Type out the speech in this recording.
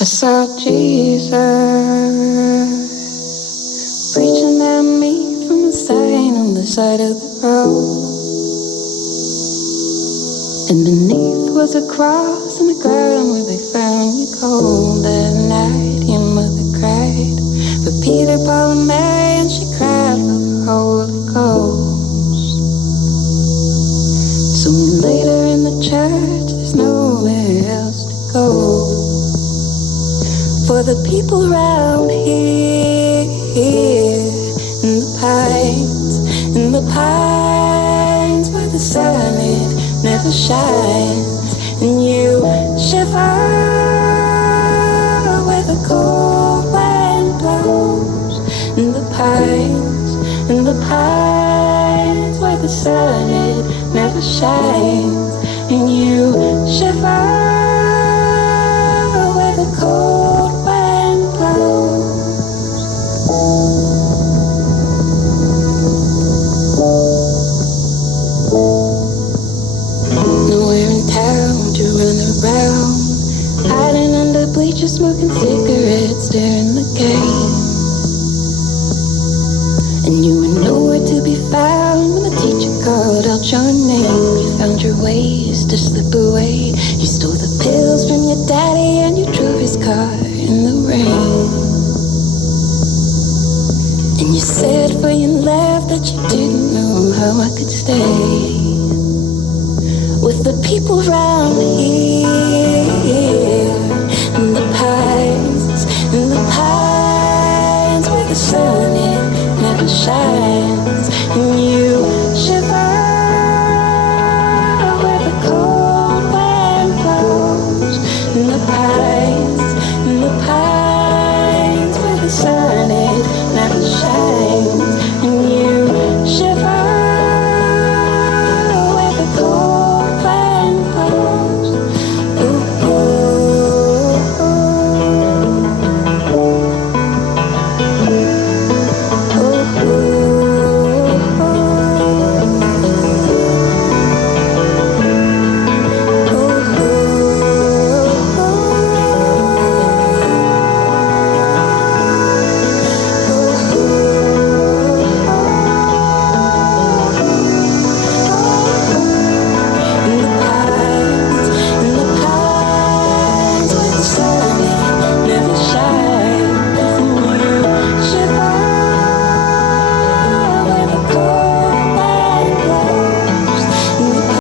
I saw Jesus preaching at me from a sign on the side of the road. And beneath was a cross and the ground where they found you cold. That night your mother cried for Peter, Paul and Mary, and she cried for the Holy Ghost. So later in the church there's nowhere else to go. For the people round here, in the pines where the sun it never shines, and you shiver where the cold wind blows. In the pines where the sun it never shines, and you shiver where the cold wind blows. Nowhere in town to run around, hiding under bleachers, smoking cigarettes during the game. And you were nowhere to be found when the teacher called out your name. You found your ways to slip away. You stole the pills from your daddy and you drove his car in the rain. And you said before you left that you didn't know how I could stay with the people round here, in the pines where the sun it never shines.